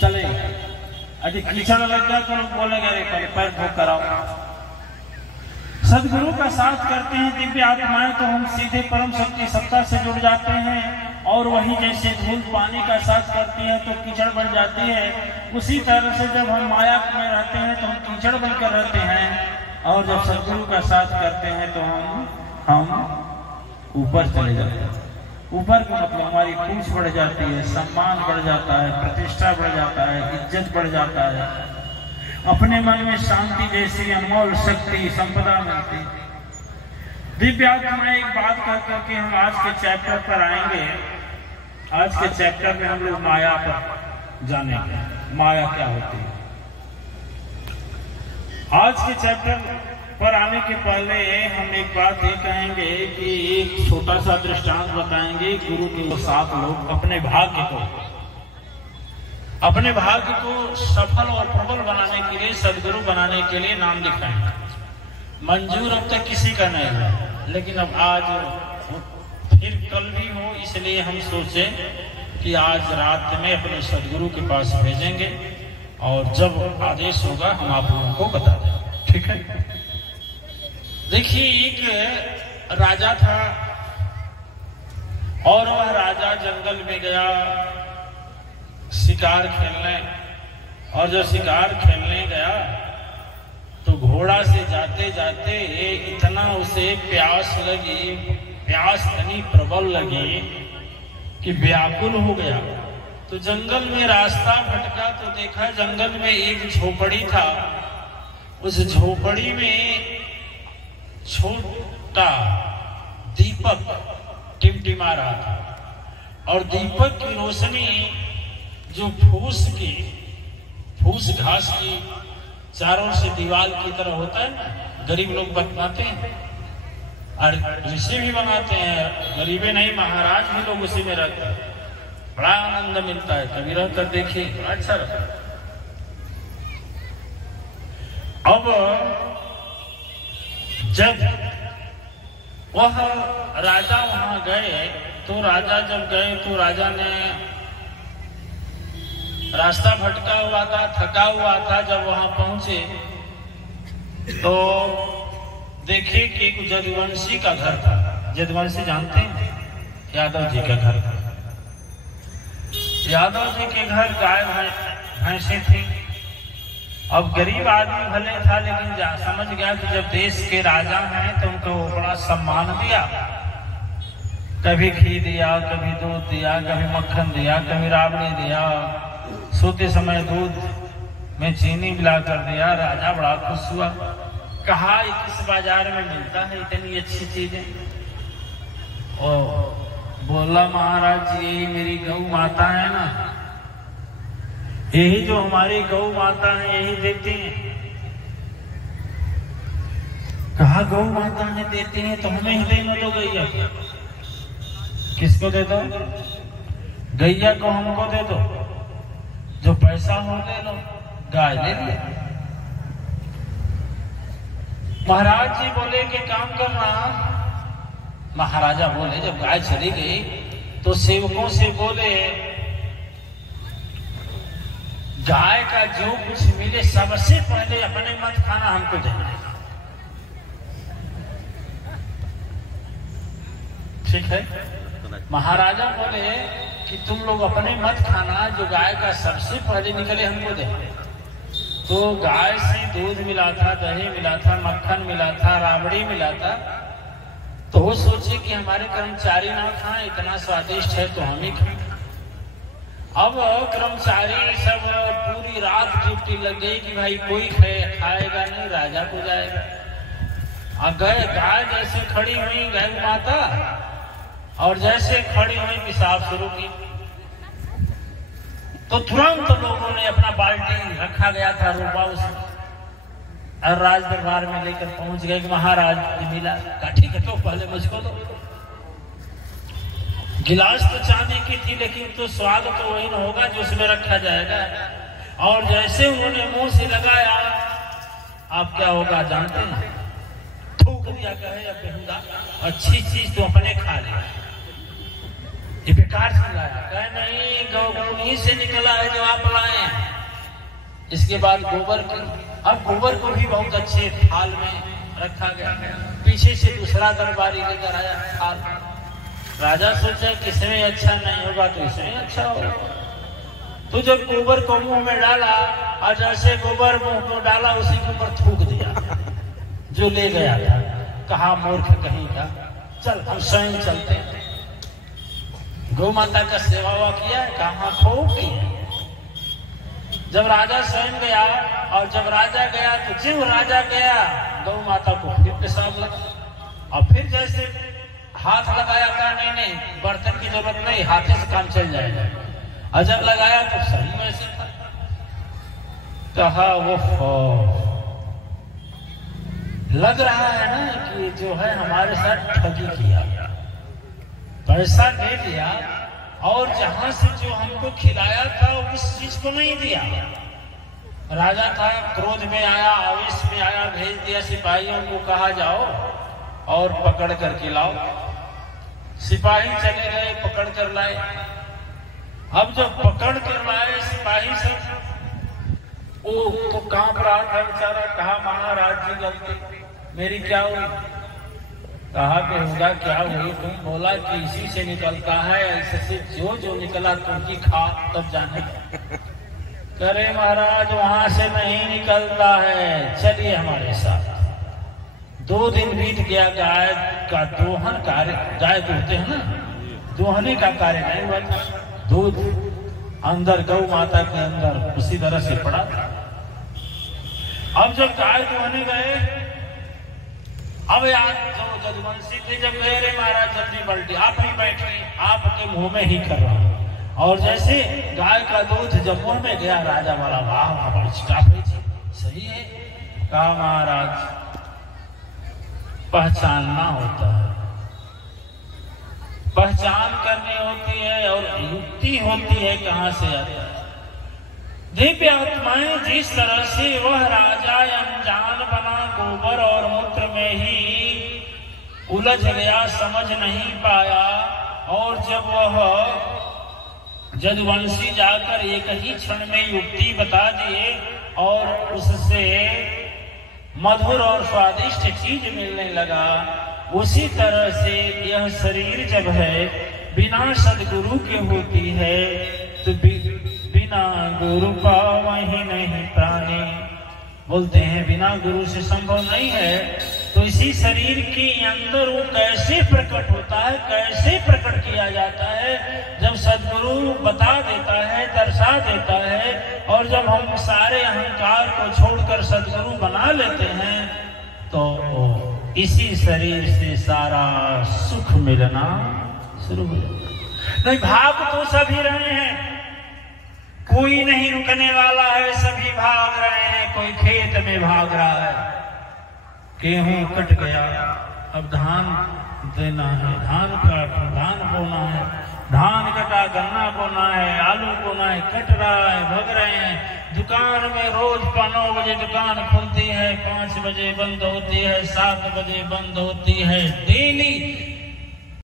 चले। अरे कीचड़ लग गया तो लोग बोलेंगे अरे पहले पैर धो कराओ। सदगुरु का साथ करते हैं दिव्य आत्माएं तो हम सीधे परम शक्ति सत्ता से जुड़ जाते हैं, और वही जैसे धूल पानी का साथ करती है तो कीचड़ बन जाती है, उसी तरह से जब हम माया में रहते हैं तो हम कीचड़ बनकर रहते हैं, और जब सदगुरु का साथ करते हैं तो हम ऊपर चले जाते हैं। ऊपर का मतलब हमारी पूंछ बढ़ जाती है, सम्मान बढ़ जाता है, प्रतिष्ठा बढ़ जाता है, इज्जत बढ़ जाता है, अपने मन में शांति जैसी अनमोल शक्ति संपदा मिलती। दिव्य आत्मा एक बात कर करके हम आज के चैप्टर पर आएंगे। आज के चैप्टर में हम लोग माया पर जानेंगे, माया क्या होती है। आज के चैप्टर पर आने के पहले हम एक बात ये कहेंगे कि एक छोटा सा दृष्टांत बताएंगे। गुरु के 7 लोग अपने भाग्य को सफल और प्रबल बनाने के लिए, सदगुरु बनाने के लिए नाम लिखाएंगे। मंजूर अब तक किसी का नहीं हुआ, लेकिन अब आज फिर कल भी हो, इसलिए हम सोचे कि आज रात में अपने सदगुरु के पास भेजेंगे और जब आदेश होगा हम आप लोगों को बता देंगे। ठीक है। देखिए, एक राजा था और वह राजा जंगल में गया शिकार खेलने, और जब शिकार खेलने गया तो घोड़ा से जाते जाते इतना उसे प्यास लगी, प्यास इतनी प्रबल लगी कि व्याकुल हो गया। तो जंगल में रास्ता भटका तो देखा जंगल में एक झोपड़ी था। उस झोपड़ी में छोटा दीपक टिमटिमा रहा था, और दीपक की रोशनी जो फूस घास की चारों से दीवार की तरह होता है ना, गरीब लोग बनाते हैं और ऋषि भी बनाते हैं, गरीबे नहीं महाराज भी लोग उसी में रहते हैं, बड़ा आनंद मिलता है। कभी रहकर देखिए, अच्छा रहता है। अब जब वह राजा वहां गए तो राजा जब गए तो राजा ने रास्ता भटका हुआ था, थका हुआ था। जब वहां पहुंचे तो देखे कि एक जदुवंशी का घर था। जदुवंशी जानते हैं? यादव जी का घर था। यादव जी के घर गाय भैंसे थी। अब गरीब आदमी भले था, लेकिन समझ गया कि जब देश के राजा हैं तो उनको बड़ा सम्मान दिया। कभी घी दिया, कभी दूध दिया, कभी मक्खन दिया, कभी राबड़ी दिया, सोते समय दूध में चीनी मिलाकर दिया। राजा बड़ा खुश हुआ, कहा किस बाजार में मिलता है इतनी अच्छी चीजें। और बोला महाराज जी, यही मेरी गौ माता है ना, यही जो हमारी गौ माता है यही देती हैं। कहा गौ माता है देती हैं तो हमें ही देना दो गैया। किसको दे दो? गैया को हमको दे दो, जो पैसा हो ले लो। गाय ले लिया। महाराज जी बोले कि काम करना। महाराजा बोले जब गाय चली गई तो सेवकों से बोले गाय का जो कुछ मिले सबसे पहले अपने मत खाना हमको देना। ठीक है। महाराजा बोले कि तुम लोग अपने मत खाना, जो गाय का सबसे पहले निकले हमको दे। तो गाय से दूध मिला था, दही मिला था, मक्खन मिला था, राबड़ी मिला था। तो वो सोचे कि हमारे कर्मचारी ना खाएं, इतना स्वादिष्ट है तो हम ही खाएं। अब कर्मचारी सब पूरी रात ड्यूटी लग गई कि भाई कोई खाएगा नहीं, राजा को जाएगा। अब गए, गाय जैसे खड़ी हुई गौ माता, और जैसे खड़ी हुई पेशाब शुरू की तो तुरंत लोगों ने अपना बाल्टी रखा गया था रूपा उसमें, और राज दरबार में लेकर पहुंच गए कि महाराज मिला। ठीक है, तो पहले मुझको दो। गिलास तो चांदी की थी, लेकिन तो स्वाद तो वही न होगा जो उसमें रखा जाएगा। और जैसे उन्होंने मुंह से लगाया, आप क्या होगा जानते हैं? थूक दिया। कहे अब बेहुदा अच्छी चीज तो अपने खा लिया, ये बेकार से लाया। कहे नहीं, गौ उन्हीं से निकला है जो आप लाए हैं। इसके बाद गोबर की, अब गोबर को भी बहुत अच्छे थाल में रखा गया। पीछे से दूसरा दरबारी लेकर आया थाल। राजा सोचा कि इसमें अच्छा नहीं होगा तो इसमें अच्छा होगा। तो जब गोबर को मुंह में डाला और जैसे गोबर मुंह में डाला उसी के ऊपर थूक दिया जो ले गया था। कहा मूर्ख कहीं का, चल हम स्वयं चलते हैं। गौ माता का सेवा हुआ किया, कहाँ खूब किया। जब राजा स्वयं गया और जब राजा गया तो जब राजा गया गौ माता को फिर पेशाब लगा और फिर जैसे हाथ लगाया था, नहीं बर्तन की जरूरत नहीं, हाथे से काम चल जाएगा। और जब लगाया तो सही वैसे था। कहा वो लग रहा है ना कि जो है हमारे साथ ठगी किया, पैसा दे दिया और जहां से जो हमको खिलाया था उस चीज को नहीं दिया। राजा था, क्रोध में आया, आवेश में आया, भेज दिया सिपाहियों को, कहा जाओ और पकड़ करके लाओ। सिपाही चले गए, पकड़ कर लाए। अब जब पकड़ कर लाए सिपाही से, वो तो कांप रहा था बेचारा। कहा महाराज जी गलती मेरी क्या हुई? कहा कि होगा क्या हुई? तुम बोला कि इसी से निकलता है, ऐसे से जो निकला तुम ही खा तब जाने। करे महाराज वहां से नहीं निकलता है, चलिए हमारे साथ। 2 दिन बीत गया, गाय का दोहन कार्य, गाय दूहते हैं ना, दोहने का कार्य नहीं हुआ था। दूध अंदर गौ माता के अंदर उसी तरह से पड़ा था। अब जब गाय दोहने गए, अब यार जो जदुवंशी थे जब मेरे महाराज जल्दी पलटी, आप ही बैठिए, आपके मुंह में ही कर रहा हूं। और जैसे गाय का दूध जब मुंह में गया, राजा वाला वाह बड़ी चिटापी थी, सही है। कहा महाराज पहचानना होता है, पहचान करनी होती है और युक्ति होती है कहां से आता है। दिव्य आत्माएं जिस तरह से वह राजा अनजान बना, गोबर और मूत्र में ही उलझ गया, समझ नहीं पाया। और जब वह जदुवंशी जाकर एक ही क्षण में युक्ति बता दिए और उससे मधुर और स्वादिष्ट चीज मिलने लगा, उसी तरह से यह शरीर जब है बिना सदगुरु के होती है तो बिना गुरु पावहि नहीं प्राणी। बोलते हैं बिना गुरु से संभव नहीं है। तो इसी शरीर के अंदर वो कैसे प्रकट होता है, कैसे प्रकट किया जाता है? जब सदगुरु बता देता है, दर्शा देता है, और जब हम सारे अहंकार को छोड़कर सदगुरु बना लेते हैं तो इसी शरीर से सारा सुख मिलना शुरू हो जाता है। नहीं, भाग तो सभी रहे हैं, कोई नहीं रुकने वाला है, सभी भाग रहे हैं। कोई खेत में भाग रहा है, गेहूं कट गया, अब धान देना है, धान बोना है, धान कटा, गन्ना बोना है, आलू बोना है, कट रहा है, भग रहे हैं। दुकान में रोज 9 बजे दुकान खुलती है, 5 बजे बंद होती है, 7 बजे बंद होती है। डेली